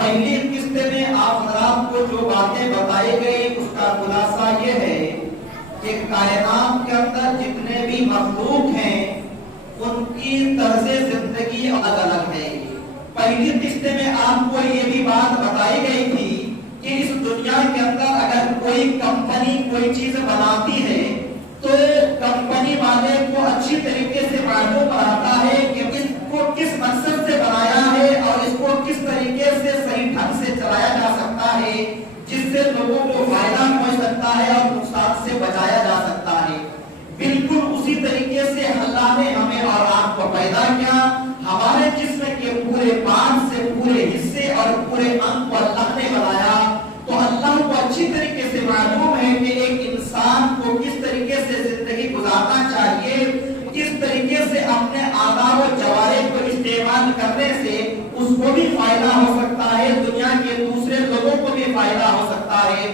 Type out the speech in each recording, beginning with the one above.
پہلی قسط میں آپ حضرات کو جو باتیں بتائی گئی اس کا خلاصہ یہ ہے کہ کائنات کے اندر جتنے بھی مخلوق ہیں ان کی طرز زندگی الگ الگ ہے۔ پہلی قسط میں آپ کو یہ بھی بات بتائی گئی تھی کہ اس دنیا کے اندر اگر کوئی کمپنی کوئی چیز بناتی ہے تو کمپنی والے کو اچھی طریقے سے معلوم رہتا ہے کہ اس کو کس مقصد سے بنایا ہے اور اس کو کس طریقے سے صحیح ڈھنگ سے چلایا جا سکتا ہے جس سے لوگوں کو فائدہ پہنچ سکتا ہے اور نقصان سے بچایا جا سکتا ہے۔ بالکل اسی طریقے سے اللہ نے ہمیں اور آپ کو پیدا کیا۔ ہمارے جسم کے پورے پارٹ سے پورے حصے اور پورے انگ کو اللہ نے بنایا تو اللہ کو اچھی طریقے سے معلوم ہے کہ ایک انسان کو کس طریقے سے زندگی گزارنا چاہیے، کس طریقے سے اپنے اعضاء و جوارح کو استعمال کرنے سے اس کو بھی فائدہ ہو سکتا ہے، دنیا کے دوسرے لوگوں کو بھی فائدہ ہو سکتا ہے،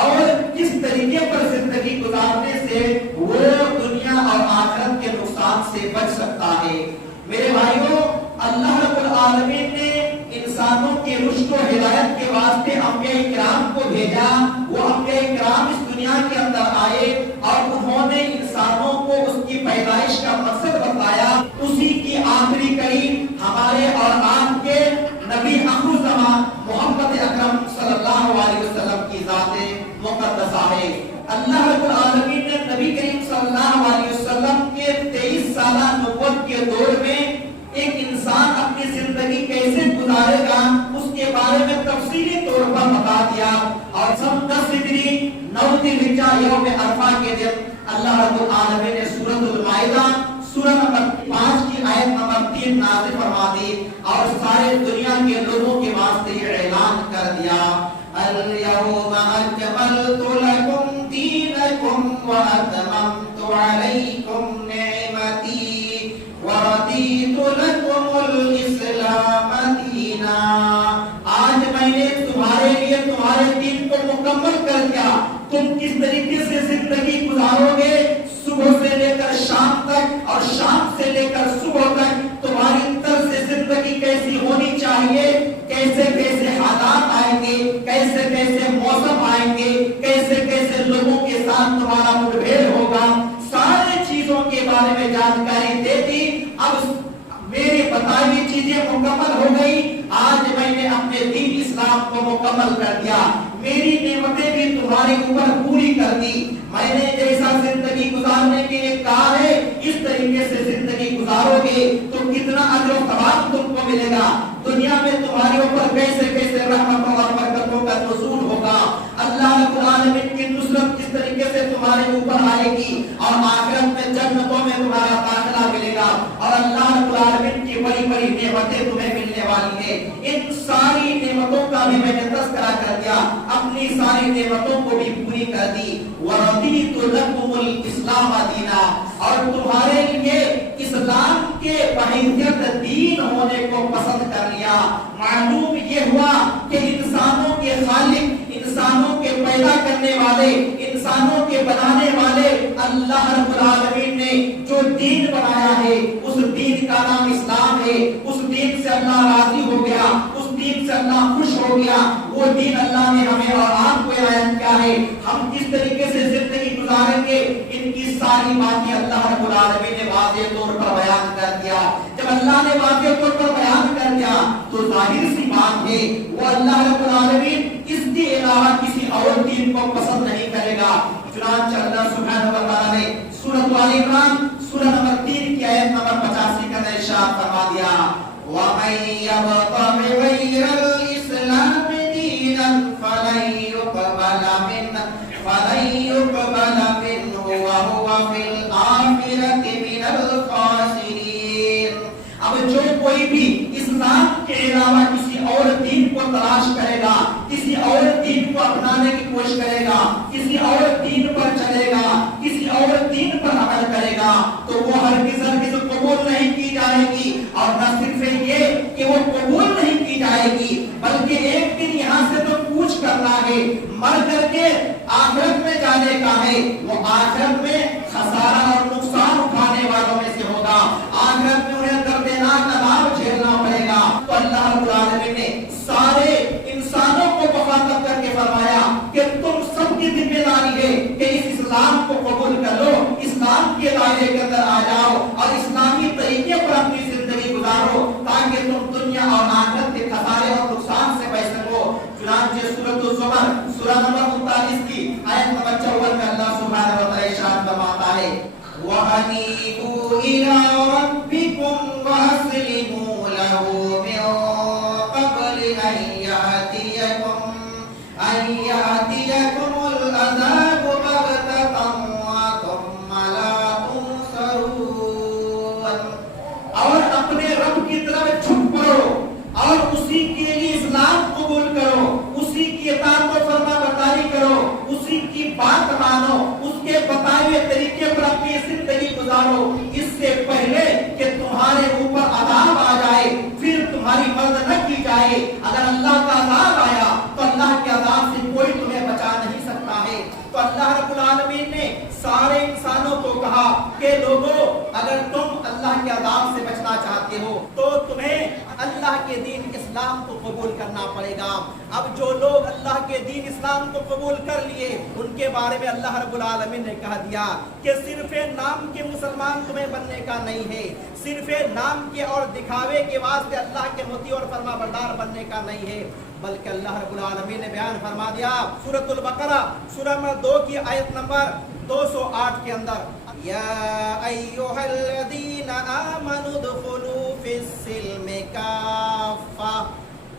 اور کس طریقے پر زندگی گزارنے سے وہ دنیا اور آخرت کے نقصان سے بچ سکتا ہے۔ میرے بھائیوں، اللہ رب العالمین نے انسانوں کے رشد و ہدایت کے واسطے انبیاء کرام کو بھیجا۔ وہ انبیاء کرام اس دنیا کے اندر آئے اور انہوں نے انسانوں کو اس کی پیدائش کا مقصد بتایا۔ اسی کی آخری کڑی ہمارے اور آپ کے نبی آخر زمان محمد اکرم صلی اللہ علیہ وسلم کی ذات مقدسہ ہے۔ اللہ رب العالمین نے نبی کریم صلی اللہ علیہ وسلم کے 23 سالہ نبوت کے دور میں ایک انسان اپنی زندگی کیسے گزارے گا اس کے بارے میں تفصیلی طور پر بتا دیا، اور سب 10 ہجری 9 ذی الحجہ یوم عرفہ کے دن اللہ رب العالمین نے سورۃ المائدہ سورہ نمبر 5 کی آیت نمبر 3 نازل فرما دی اور سارے دنیا کے لوگوں کے واسطے یہ اعلان کر دیا، اليوم اکملت لکم دینکم واتممت علیکم نعمتی وردیت لکم الاسلام دینا۔ آج میں نے تمہارے لیے تمہارے دین کو مکمل کر دیا۔ تم کس طریقے سے زندگی گزارو گے، صبح سے لے کر شام تک اور شام سے لے کر صبح تک تمہاری طرز زندگی کیسی ہونی چاہیے، کیسے کیسے حالات آئیں گے، کیسے کیسے موسم آئیں گے، کیسے کیسے لوگوں کے ساتھ تمہارا مٹبھیڑ ہوگا، سارے چیزوں کے بارے میں جانکاری دے دی۔ اب میری بتائی ہوئی چیزیں مکمل ہو گئی، آج میں نے اپنے دین اسلام کو مکمل کر دیا، میری نعمتیں بھی تمہارے اوپر پوری کر دی۔ میں نے جیسا زندگی گزارنے کے لیے کہا ہے اس طریقے سے زندگی گزارو گے تو کتنا اجر و ثواب تم کو ملے گا، دنیا میں تمہارے اوپر کیسے کیسے رحمتوں اور برکتوں کا نزول ہوگا، اللہ رب العالمین کی نصرت کس طریقے سے تمہارے اوپر آئے گی، اور آخرت میں جنتوں میں تمہارا داخلہ ملے گا، اور اللہ رب العالمین کی بڑی بڑی نعمتیں تمہیں ملنے والی ہیں۔ ان ساری نعمتوں کا بھی میں نے تذکرہ کر دیا، اپنی ساری نعمتوں کو بھی پوری کر دی۔ وَرَضِيتُ لَكُمُ الْإِسْلَامَ دِينًا، اور تمہارے لیے اسلام کے بحیثیت دین ہونے کو پسند کر لیا۔ معلوم یہ ہوا کہ انسانوں کے خالق، انسانوں کے پیدا کرنے والے، انسانوں کے بنانے والے اللہ رب العالمین نے جو دین بنایا ہے اس دین کا نام اسلام ہے۔ اس دین سے اللہ راضی ہو گیا، اس دین سے اللہ خوش ہو گیا، وہ دین اللہ نے ہمیں اور آپ کو عنایت کیا ہے۔ ہم کس طریقے سے زندگی گزاریں گے ان کی ساری باتیں اللہ رب العالمین نے واضح طور پر بیان کر دیا۔ جب اللہ نے واضح طور پر بیان کر دیا تو ظاہر سی بات ہے وہ اللہ رب العالمین اس کے علاوہ کسی اور دین کو پسند نہیں کرے گا۔ چنانچہ اللہ سبحانہ و تعالی نے سورۃ آل عمران سورہ نمبر 3 کی آیت نمبر 85 کا ارشاد فرما دیا، وَمَن يَبْتَغِ غَيْرَ الْإِسْلَامِ دِينًا فَلَن يُقْبَلَ مِنْهُ وَهُوَ فِي الْآخِرَةِ مِنَ الْخَاسِرِينَ۔ اب جو کوئی بھی اسلام کے علاوہ کسی اور دین کو تلاش کرے گا، کسی اور دین کو اپنانے کی کوشش کرے گا، کسی اور دین پر چلے گا، کسی اور دین پر عمل کرے گا تو وہ ہرگز قبول نہیں کی جائے گی، اور نہ صرف یہ کہ وہ قبول نہیں کی جائے گی بلکہ ایک دن یہاں سے تو کوچ کرنا ہے، مر کر کے آخرت میں جانے کا ہے، وہ آخرت میں خسارہ اور نقصان اٹھانے والوں میں سے ہوگا، آخرت میں انہیں دردناک عذاب جھیلنا پڑے گا۔ تو اللہ رب العالمین نے سارے के दायरे के अंदर आ जाओ और इस्लामी तरीके पर अपनी जिंदगी गुजारो ताकि तुम दुनिया और आखिरत के खसारे और नुकसान से बच सको। चुनांचे सूरह ज़ुमर सूरह नंबर 39 की आयत नंबर 54 में अल्लाह सुब्हानहू व तआला इरशाद फरमाता है वअनीबू इला रब्बिकुम वअस्लिमू लहू मिन क़ब्ल अन यातियकुमुल अज़ाबु बग़ततन व थुम्मा ला तुनसरून। और अपने रब की तरफ झुक पड़ो और उसी के लिए इस्लाम कबूल करो, उसी की इताअत और फरमाबरदारी करो, उसी की बात मानो, उसके बताए हुए तरीके पर अपनी जिंदगी गुजारो। इससे पहले कि तुम्हारे ऊपर अज़ाब आ जाए, फिर तुम्हारी मदद न की जाए। अगर अल्लाह का अज़ाब आया तो अल्लाह के अज़ाब से कोई तुम्हें बचा नहीं सकता है। तो अल्लाह रब्बुल आलमीन ने सारे इंसानों को कहा कि लोगों, अगर तुम अल्लाह के अज़ाब से बचना चाहते हो तो तुम्हें अल्लाह के दीन इस्लाम को कबूल करना पड़ेगा। अब जो लोग अल्लाह के दीन इस्लाम को कबूल कर लिए उनके बारे में अल्लाह रब्बुल आलमीन ने कह दिया कि सिर्फ नाम के मुसलमान तुम्हें बनने का नहीं है, सिर्फ नाम के और दिखावे के वास्ते अल्लाह के मुती और फरमाबरदार बनने का नहीं है, बल्कि अल्लाह रब्बुल आलमीन ने बयान फरमा दिया सूरतुल बकरा सूरह नंबर 2 की आयत नंबर 208 के अंदर या अय्युहल्लज़ीना आमनु दुखुलू फिस्सिल्मि काफ़ा।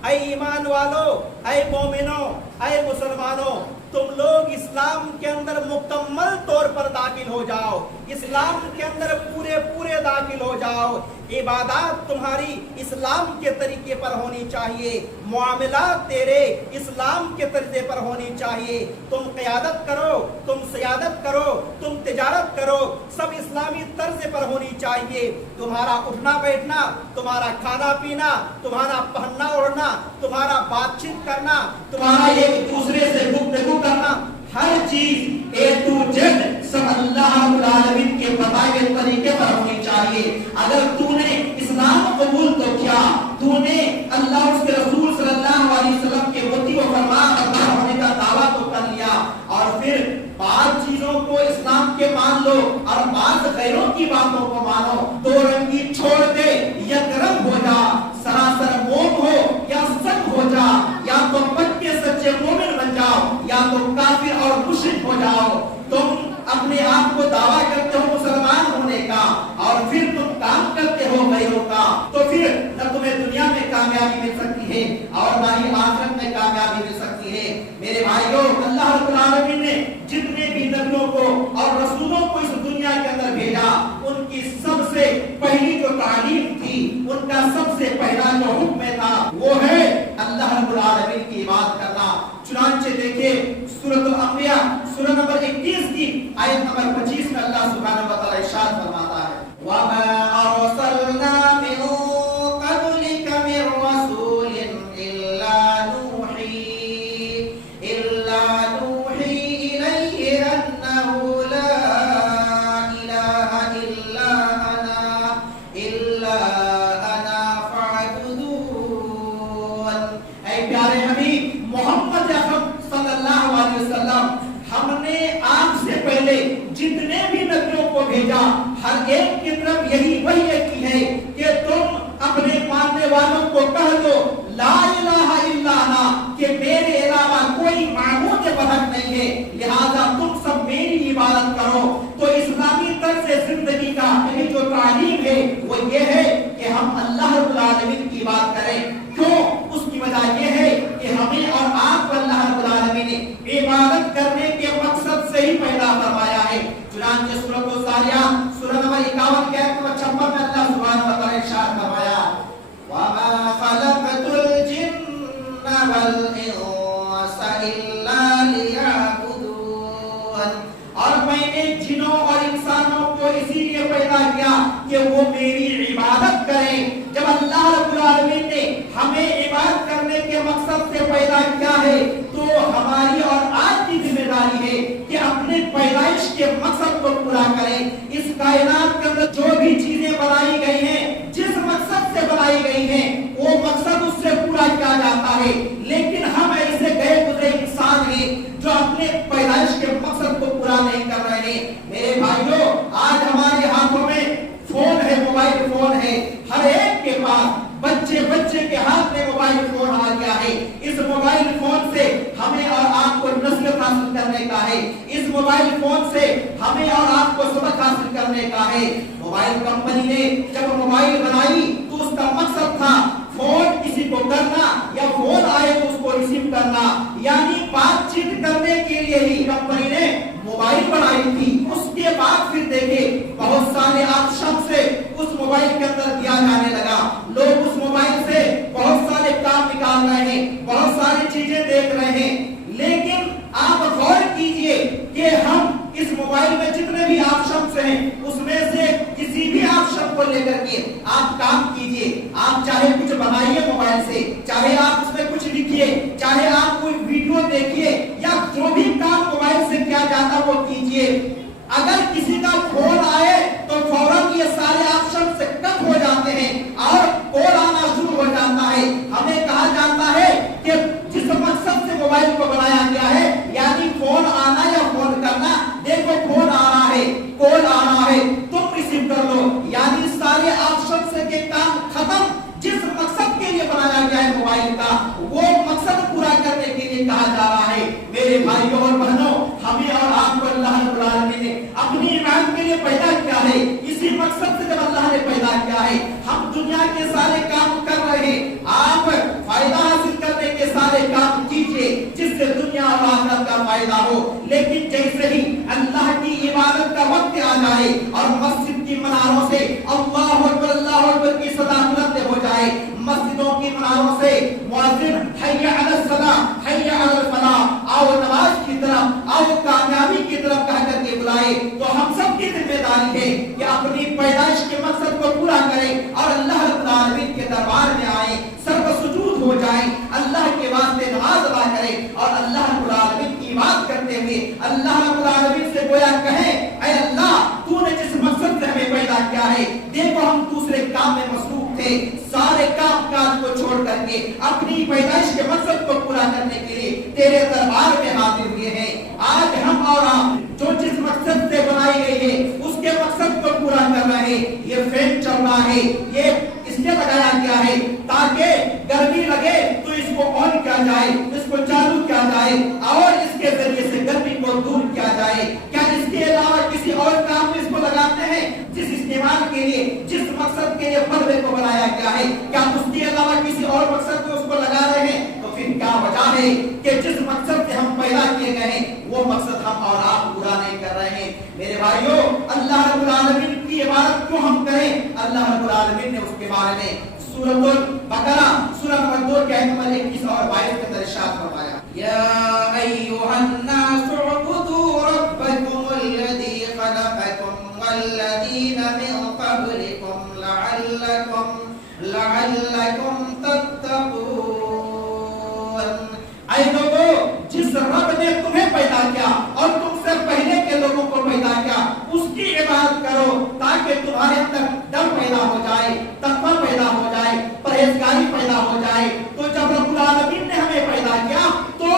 ऐ ईमान वालो, ऐ मोमिनो, ऐ मुसलमानों, तुम लोग इस्लाम के अंदर मुकम्मल तौर पर दाखिल हो जाओ, इस्लाम के अंदर पूरे पूरे दाखिल हो जाओ। इबादत तुम्हारी इस्लाम के तरीके पर होनी चाहिए, मुआमलात तेरे इस्लाम के तरीके पर होनी चाहिए। तुम क़यादत करो, तुम सियादत करो, तुम तिजारत करो, सब इस्लामी तर्ज पर होनी चाहिए। तुम्हारा उठना बैठना, तुम्हारा खाना पीना, तुम्हारा पहनना ओढ़ना, तुम्हारा बातचीत करना, तुम्हारा एक दूसरे से गुफ्तगू करना, हर चीज ए टू जेड सब अल्लाह रब्बुल आलमीन के बताए हुए तरीके पर होनी चाहिए। अगर तूने इस्लाम कबूल तो किया, तूने अल्लाह उसके रसूल सल्लल्लाहु अलैहि वसल्लम के मुती व फरमाबरदार होने का दावा तो कर लिया और फिर बाद चीजों को इस्लाम के मान लो और बाद गैरों की बातों को मानो, दो रंगी छोड़ दे, एक रंग हो जा, सरासर मोम हो या संग हो जा, या तो पक्के सच्चे मोमिन बन जाओ या तो काफिर और मुशरिक हो जाओ। तुम अपने आप को दावा करते हो मुसलमान होने का और फिर तुम काम करते हो गैरों का, तो फिर न तुम्हें दुनिया में कामयाबी मिल सकती है और न ही आखिरत में कामयाबी मिल सकती है। मेरे भाइयों, अल्लाह रब्बुल आलमीन ने जितने भी नबियों को और रसूलों को इस दुनिया के अंदर भेजा, उनकी सबसे पहली जो तालीम थी, उनका सबसे पहला जो हुक्म था वो है अल्लाह रब्बुल आलमीन की इबादत करना। चुनांचे देखिए सूरह अंबिया सूरह नंबर 21 की आयत नंबर 25 में अल्लाह सुब्हानहू व तआला इरशाद फरमाता है वमा अरसलना मिन क़ब्लिका मिन रसूलिन इल्ला नूही इलैहि अन्नहु ला इलाहा इल्ला अना फअबुदून। ऐ प्यारे हबीब मोहम्मद सल्लल्लाहु अलैहि वसल्लम, हमने आपसे पहले जितने भी नबियों को भेजा हर एक की तरफ यही वही की है कि तुम अपने मानने वालों को कह दो ला इलाहा इल्ला अना, कि मेरे अलावा कोई माबूद बहक नहीं है, लिहाजा तुम सब मेरी इबादत करो। तो इस्लामी तर्ज जिंदगी का जो तालीम है वो ये है कि हम अल्लाह रब्बुल आलमीन की इबादत करें। क्यों? उसकी वजह ये है कि हमें और आपको अल्लाह रब्बुल आलमीन ने इबादत करने के मकसद से ही पैदा फरमाया है। चुनांचे सूरह ज़ारियात सूरह नंबर 51 के आयत नंबर 56 में अल्लाह सुब्हानहू व तआला इरशाद फरमाया वमा खलक़तुल जिन्ना वल इंसा इल्ला लियअबुदून। और मैंने जिन्नों और इंसानों को इसीलिए पैदा किया कि वो मेरी इबादत करें। जब अल्लाह रब्बुल आलमीन ने हमें इबादत करने के मकसद से पैदा किया है तो हमारी और आज की जिम्मेदारी है कि अपने पैदाइश के मकसद को पूरा करें। इस कायनात के अंदर जो भी चीजें बनाई गई हैं, जिस मकसद से बनाई गई हैं, वो मकसद उससे पूरा किया जाता है। लेकिन हम ऐसे गए गुजरे इंसान हैं जो अपने पैदाइश के मकसद को पूरा नहीं कर रहे हैं। मेरे भाइयों, आज हमारे करने का है। मोबाइल कंपनी ने जब मोबाइल बनाई तो उसका मकसद था फोन किसी को करना या फोन आए तो उसको रिसीव करना, यानी बातचीत करने के लिए ही कंपनी ने मोबाइल बनाई थी। उसके बाद फिर देखे बहुत सारे ऑप्शन से उस मोबाइल के अंदर दिया जाने लगा। लोग उस मोबाइल से बहुत सारे काम निकाल रहे हैं, बहुत सारी चीजें देख रहे हैं। लेकिन आप गौर कीजिए कि हम इस मोबाइल में जितने भी ऑप्शन हैं उसमें से किसी भी ऑप्शन को लेकर के आप काम कीजिए। आप चाहे कुछ बनाइए मोबाइल से, चाहे आप उसमें कुछ लिखिए, चाहे आप कोई वीडियो देखिए, या जो भी काम मोबाइल से किया जाता वो कीजिए। अगर किसी का फोन आए तो फौरन ये सारे ऑप्शन से कट हो जाते हैं और कॉल आना शुरू हो जाता है। हमें कहा जाता है कि जिस मकसद से मोबाइल को बनाया गया है, यानी फोन आना या फोन करना, देखो फोन आ रहा है, कॉल आ रहा है, तुम रिसीव कर लो, यानी सारे ऑप्शन से के काम खत्म। जिस मकसद के लिए बनाया गया है मोबाइल का, वो मकसद पूरा करने के लिए कहा जा रहा है। मेरे भाइयों और बहनों, हमें और आपको अल्लाह रब्बुल आलमीन ने अपनी इबादत के लिए पैदा किया है। इसी मकसद से जब अल्लाह ने पैदा किया है, हम दुनिया के सारे काम कर रहे हैं। आप फायदा हासिल करने के सारे काम कीजिए जिससे दुनिया और आखिरत का फायदा हो। लेकिन जैसे ही अल्लाह की इबादत का वक्त आ जाए और मस्जिद की मीनारों से अल्लाहु अकबर की सदा बुलंद हो जाए, मस्जिदों की मीनारों से मुअज्जिन हय्या अलस सलाह हय्या अलल फलाह, आओ नमाज की तरफ, आओ कामयाबी की तरफ कह करके बुलाए, तो हम सब की जिम्मेदारी है कि अपनी पैदाइश के मकसद को पूरा करें और अल्लाह रब्बुल आलमीन के दरबार में आए, सर्व सुजूद हो जाए, अल्लाह के वास्ते नमाज अदा करें और अल्लाह रब्बुल आलमीन की इबादत करते हुए अल्लाह रब्बुल आलमीन से गोया कहें, ऐ अल्लाह तूने जिस मकसद से हमें पैदा किया है, देखो हम दूसरे काम में मसरूफ थे, सारे काम काज को छोड़ करके अपनी पैदाइश के मकसद को पूरा करने के लिए तेरे दरबार में हाजिर हुए हैं। आज हम और आप जो जिस मकसद से बनाई गई है उसके मकसद को पूरा कर रहे हैं। ये फैन चल रहा है, ये इसलिए लगाया गया है ताकि गर्मी लगे तो इसको ऑन किया जाए, इसको चालू किया जाए और इसके जरिए से गर्मी को दूर किया जाए। क्या इसके अलावा किसी और काम में इसको लगाते हैं? जिस इस्तेमाल के लिए, जिस मकसद के लिए पर्दे को बनाया गया है, क्या उसके अलावा किसी और मकसद में उसको लगा रहे हैं? तो फिर क्या वजह है कि जिस मकसद से हम पैदा किए गए हैं वो मकसद हम और आप पूरा नहीं कर रहे हैं? मेरे भाइयों, अल्लाह रब्बुल आलमीन की इबादत क्यों हम करें? अल्लाह रब्बुल आलमीन ने उसके बारे में सूरह बकरा सूरह नंबर 2 के आयत नंबर 21 और 22 के अंदर इरशाद फरमाया, या अय्युहन नासु उबुदू रब्बकुमुल्लज़ी खलक़कुम वल्लज़ीना मिन क़ब्लिकुम लअल्लकुम तत्तक़ून। ऐ लोगों, जिस रब ने तुम्हें पैदा किया और तुमसे पहले के लोगों को पैदा किया, उसकी इबादत करो ताकि तुम्हारे अंदर डर पैदा हो जाए, तक़वा पैदा हो जाए, परहेजगारी पैदा हो जाए। तो जब रब्बुल आलमीन ने हमें पैदा किया तो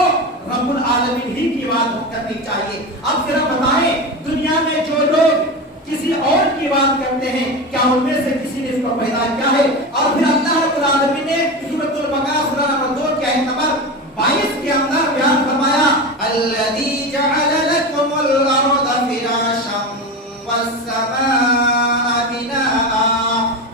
रब्बुल आलमीन ही की इबादत करनी चाहिए। अब जरा बताएं, दुनिया में जो लोग किसी और की बात करते हैं, क्या उनमें से किसी ने इसको पैदा किया है? और फिर अल्लाह रब्बुल आलमीन ने सूरह बकरा सूरह नंबर 2 के आयत नंबर 22 के अंदर बयान फरमाया, अल्लज़ी जअल लकुमुल अर्द फिराशन वस्समाअ बिनाआ,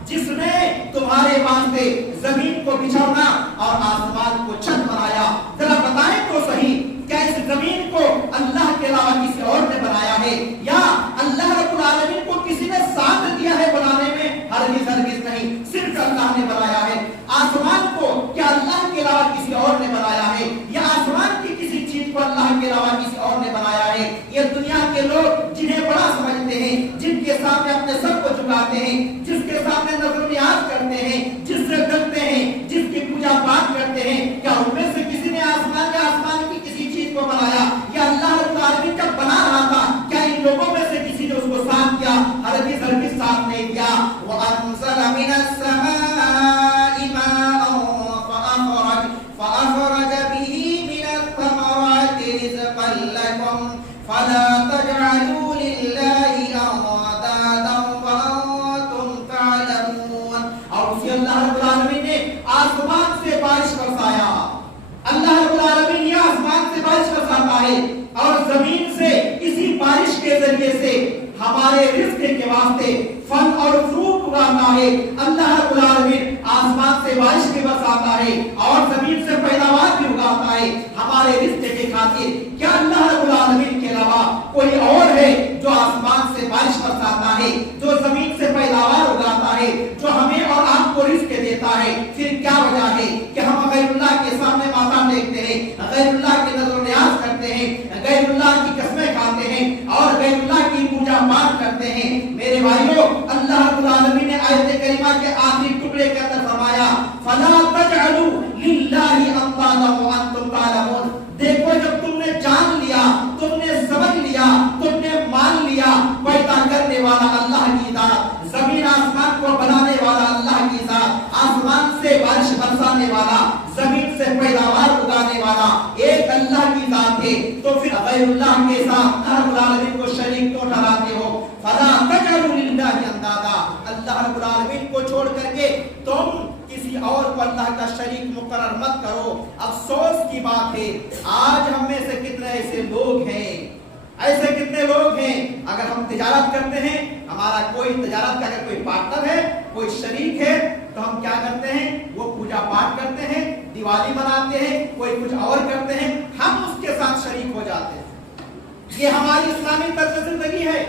जिसने तुम्हारे वास्ते जमीन को बिछाना और आसमान को छत बनाया। जरा बताएं तो सही, क्या इस जमीन को अल्लाह के अलावा किसी और ने बनाया है या अल्लाह रब्बुल आलमीन को किसी ने साथ दिया है बनाने में? हरगिज़ नहीं, सिर्फ अल्लाह ने बनाया है। आसमान को क्या अल्लाह के अलावा किसी और ने बनाया है या आसमान की किसी चीज को अल्लाह के अलावा किसी और ने बनाया है? ये दुनिया के लोग जिन्हें बड़ा समझते हैं, जिनके सामने अपने सर को झुकाते हैं, जिसके सामने नजर नियाज करते हैं, जिससे डरते हैं, जिसकी पूजा पाठ करते हैं, क्या उनमें से किसी ने आसमान या आसमान की किसी चीज को बनाया? या अल्लाह रब्बुल आलमीन जब बना रहा था क्या इन लोगों में से किसी ने उसको साथ किया? हरगिज़ साथ नहीं किया। व अंज़ल मिनस समाई माअन फअखरज बिही मिनत थमराति रिज़क़न लकुम फला तजअलू लिल्लाहि अंदादन व अंतुम तअलमून। और उसी अल्लाह रब्बुल आलमीन ने आसमान से बारिश बरसाया। अल्लाह रब्बुल आलमीन ये आसमान से बारिश बरसाता है और जमीन से इसी बारिश के जरिए से हमारे रिज़्क़ के वास्ते फल और फ्रूट उगाता है। अल्लाह रब्बुल आलमीन आसमान से बारिश भी बरसाता है और जमीन से पैदावार भी उगाता है हमारे रिश्ते की खातिर। क्या अल्लाह रब्बुल आलमीन के अलावा कोई और है जो आसमान से बारिश बरसाता है, जो जमीन से पैदावार उगाता है, जो हमें और आपको रिस्क देता है? फिर क्या वजह है कि हम गैरुल्लाह के सामने माथा टेकते हैं, गैरुल्लाह के नजर न्याज करते हैं, गैरुल्लाह की कसमें खाते हैं और गैरुल्लाह की पूजा पाठ करते हैं? मेरे भाइयों, अल्लाह रब्बुल आलमीन ने आयत करीमा के आखिरी टुकड़े के अंदर फरमाया, फला तजअलू लिल्लाहि अंदादा व अंतुम तालमून। देखो, जब तुमने जान लिया, तुमने समझ लिया, तुमने मान लिया पैदा करने वाला अल्लाह की जात, जमीन आसमान को बनाने वाला अल्लाह की जात, आसमान से बारिश बरसाने वाला, जमीन से पैदावार उगाने वाला एक अल्लाह की जात है, तो फिर गैरुल्लाह के साथ रब्बुल आलमीन को शरीक क्यों ठहराते हो? फला तजअलू लिल्लाहि अंदादा। अल्लाह रब्बुल आलमीन को छोड़ करके तुम किसी और को अल्लाह का शरीक मुकर्रर मत करो। अफसोस की बात है, आज हम में से कितने ऐसे लोग हैं, ऐसे कितने लोग हैं, अगर हम तिजारत करते हैं, हमारा कोई तिजारत का अगर कोई पार्टनर है, कोई शरीक है, तो हम क्या करते हैं? वो पूजा पाठ करते हैं, दिवाली मनाते हैं, कोई कुछ और करते हैं, हम उसके साथ शरीक हो जाते हैं। ये हमारी इस्लामी तर्ज जिंदगी है।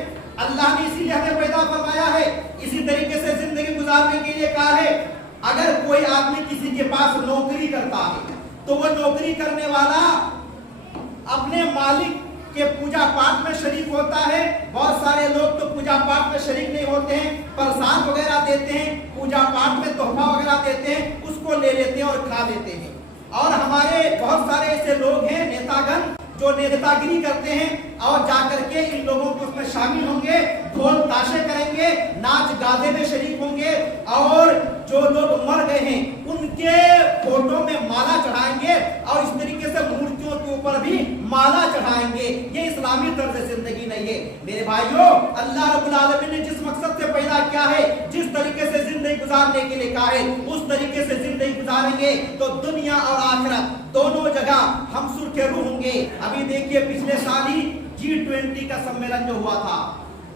अल्लाह ने इसीलिए हमें पैदा फरमाया है, इसी तरीके से जिंदगी गुजारने के लिए कहा है। अगर कोई आदमी किसी के पास नौकरी करता है, तो वो नौकरी करने वाला अपने मालिक के पूजा पाठ में शरीक होता है। बहुत सारे लोग तो पूजा पाठ में शरीक नहीं होते हैं, प्रसाद वगैरह देते हैं, पूजा पाठ में तोहफा वगैरह देते हैं, उसको ले लेते हैं और खा लेते हैं। और हमारे बहुत सारे ऐसे लोग हैं नेतागण जो नेतागिरी करते हैं और जाकर के इन लोगों को उसमें शामिल होंगे, ढोल ताशे करेंगे, नाच गाने में शरीक होंगे और जो लोग मर गए हैं उनके फोटो में माला चढ़ाएंगे और इस तरीके से मूर्तियों के ऊपर भी माला चढ़ाएंगे। ये इस्लामी तर्ज जिंदगी नहीं है। मेरे भाइयों, अल्लाह रब्बुल आलमीन ने जिस मकसद से पैदा किया है, जिस तरीके से जिंदगी गुजारने के लिए कहा है, उस तरीके से जिंदगी गुजारेंगे तो दुनिया और आखिरत दोनों जगह हम सुरखरू होंगे। अभी देखिए, पिछले साल ही G20 का सम्मेलन जो हुआ था,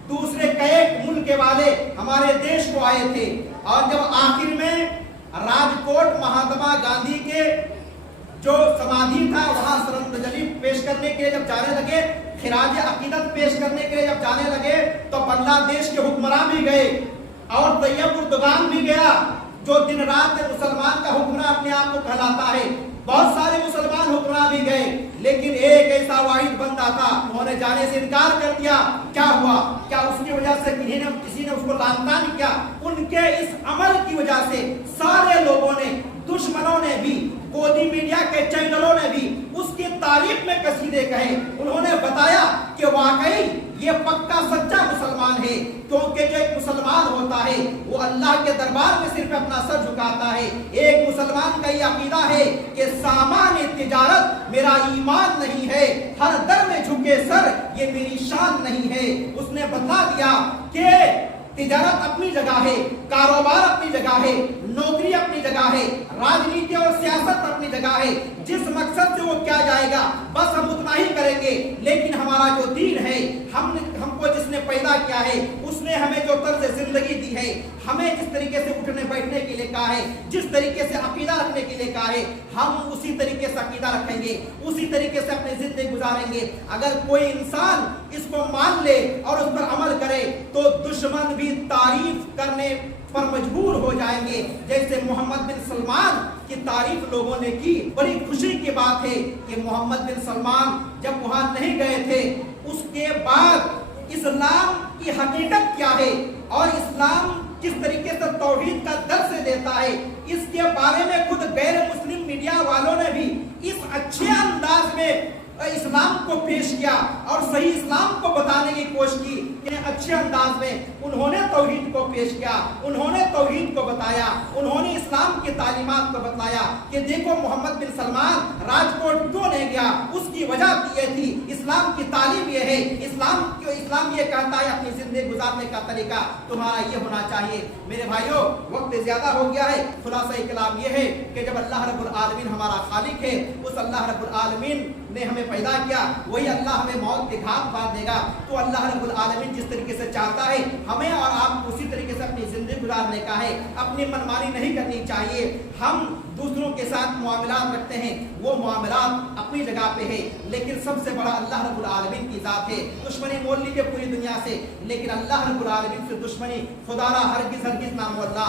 दूसरे कई मुल्क वाले हमारे देश को आए थे और जब आखिर में राजकोट महात्मा गांधी के जो समाधि था वहां श्रद्धांजलि पेश करने के लिए जब जाने लगे, खिराज अकीदत पेश करने के लिए जब जाने लगे, तो बांग्लादेश के हुक्मरान भी गए और तैयब उर्दुगान भी गया, जो दिन रात मुसलमान का हुक्मरान अपने आप को कहलाता है। बहुत सारे मुसलमान हुक्मरान भी गए, लेकिन एक ऐसा वाहिद बंदा था, उन्होंने जाने से इनकार कर दिया। क्या हुआ? क्या उसकी वजह से किसी ने उसको लानतान किया? उनके इस अमल की वजह से सारे लोगों ने, दुश्मनों ने भी, गोदी मीडिया के चैनलों ने भी उसकी तारीफ में कसीदे कहे। उन्होंने बताया कि वाकई ये पक्का सच्चा मुसलमान है, क्योंकि जो एक मुसलमान होता है वो अल्लाह के दरबार में सिर्फ अपना सर झुकाता है। एक मुसलमान का ये अकीदा है कि सामान्य तिजारत मेरा ईमान नहीं है, हर दर में झुके सर ये मेरी शान नहीं है। उसने बता दिया कि तिजारत अपनी जगह है, कारोबार अपनी जगह है, नौकरी अपनी जगह है, राजनीति और सियासत अपनी जगह है। जिस मकसद से वो क्या जाएगा बस हम उतना ही करेंगे, लेकिन हमारा जो दीन है, हमको जिसने पैदा किया है, उसने हमें जो तर्ज जिंदगी दी है, हमें जिस तरीके से उठने बैठने के लिए कहा है, जिस तरीके से अकीदा रखने के लिए कहा है, हम उसी तरीके से अकीदा रखेंगे, उसी तरीके से अपनी जिंदगी गुजारेंगे। अगर कोई इंसान इसको मान ले और उस पर अमल करे तो दुश्मन भी तारीफ करने पर मजबूर हो जाएंगे। जैसे मोहम्मद बिन सलमान की तारीफ लोगों ने की। बड़ी खुशी की बात है कि मोहम्मद बिन सलमान जब वहां नहीं गए थे, उसके बाद इस्लाम की हकीकत क्या है और इस्लाम किस तरीके से तौहीद का दर्स देता है, इसके बारे में खुद गैर मुस्लिम मीडिया वालों ने भी इस अच्छे अंदाज में इस्लाम को पेश किया और सही इस्लाम को बताने की कोशिश की। अच्छे अंदाज में उन्होंने तौहीद को पेश किया, उन्होंने तौहीद को बताया, उन्होंने इस्लाम की तालीमात को बताया कि देखो मोहम्मद बिन सलमान राजकोट क्यों नहीं गया, उसकी وجہ یہ تھی، اسلام کی تعلیم یہ ہے، اسلام یہ کہتا ہے اپنی زندگی گزارنے کا طریقہ تمہارا یہ ہونا چاہیے۔ میرے بھائیوں وقت زیادہ ہو گیا ہے، خلاصہ کلام یہ ہے کہ جب اللہ رب العالمین ہمارا خالق ہے، اس اللہ رب العالمین نے ہمیں پیدا کیا، وہی اللہ ہمیں موت کے گھاٹ اتار دے گا۔ تو اللہ رب العالمین جس طریقے سے چاہتا ہے ہمیں اور آپ کو اسی طریقے سے اپنی زندگی گزارنے کا ہے، اپنی منمانی نہیں کرنی چاہیے۔ ہم دوسروں کے ساتھ معاملات رکھتے ہیں، وہ معاملات اپنی جگہ پہ ہے، لیکن سب سے بڑا اللہ رب العالمین کی ذات ہے۔ دشمنی مول لیجیے پوری دنیا سے، لیکن اللہ رب العالمین سے دشمنی خدا را ہرگز نہ مولا۔